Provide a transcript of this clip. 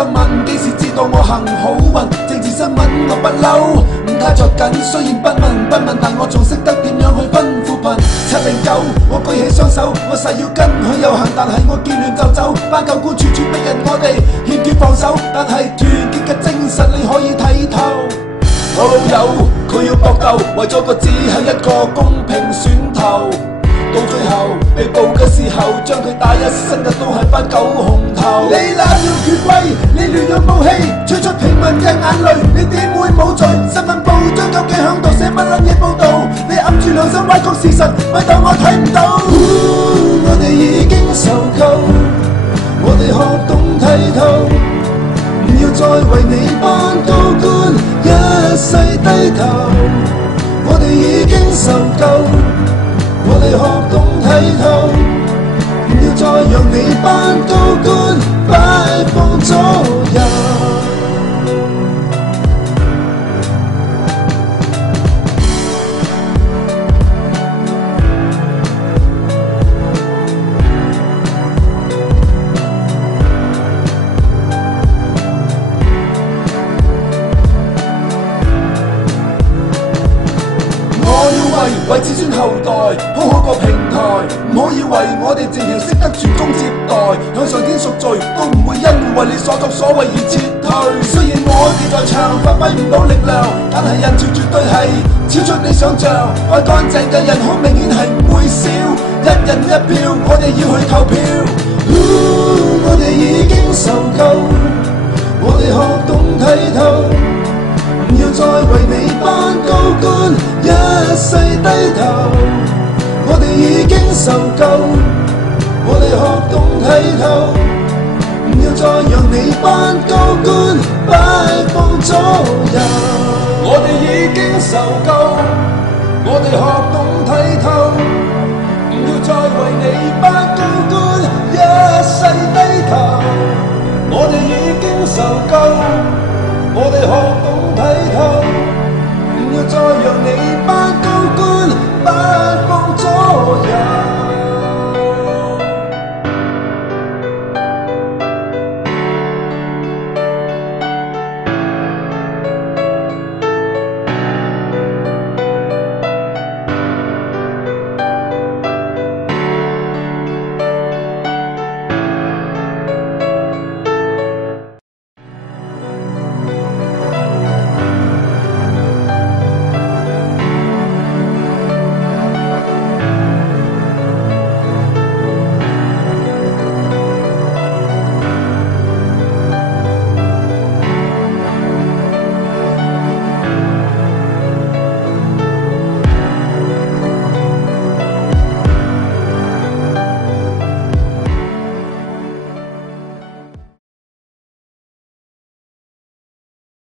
急問幾時知道我行好運？政治新聞我不嬲，唔太着緊。雖然不問，但我仲識得點樣去分扶貧。709，我舉起雙手，我誓要跟佢遊行，但係我見亂就走。班舊官處處逼人，我哋欠缺放手，但係團結嘅精神你可以睇透。我老友佢要搏鬥，為咗個只係一個公平選頭。到最後被捕嘅時候，將佢打一身嘅都係班狗紅頭。你濫用權威，你亂用武器，吹出平民嘅眼淚，你點會冇罪？新聞報章究竟響度寫乜撚嘢報導？你揞住良心歪曲事實，咪當我睇唔到。我哋已經受夠，我哋學懂睇透，唔要再為你班高官一世低頭。我哋已經受夠，我哋學懂睇透，唔要再讓你班高官擺放左右。為子孫後代鋪好個平台，唔好以為我哋淨係識得傳宗接代，向上天贖罪都唔會因為你所作所為而撤退。雖然我哋在場發揮唔到力量，但係人潮絕對係超出你想象。愛乾淨嘅人好明顯係唔會少，一人一票，我哋要去投票。我哋已經受夠，我哋學懂睇透，唔要再為你班高官一世低頭。我哋已經受夠，我哋學懂睇透，唔要再讓你班高官擺放左右。我哋已經受夠，我哋學懂睇透。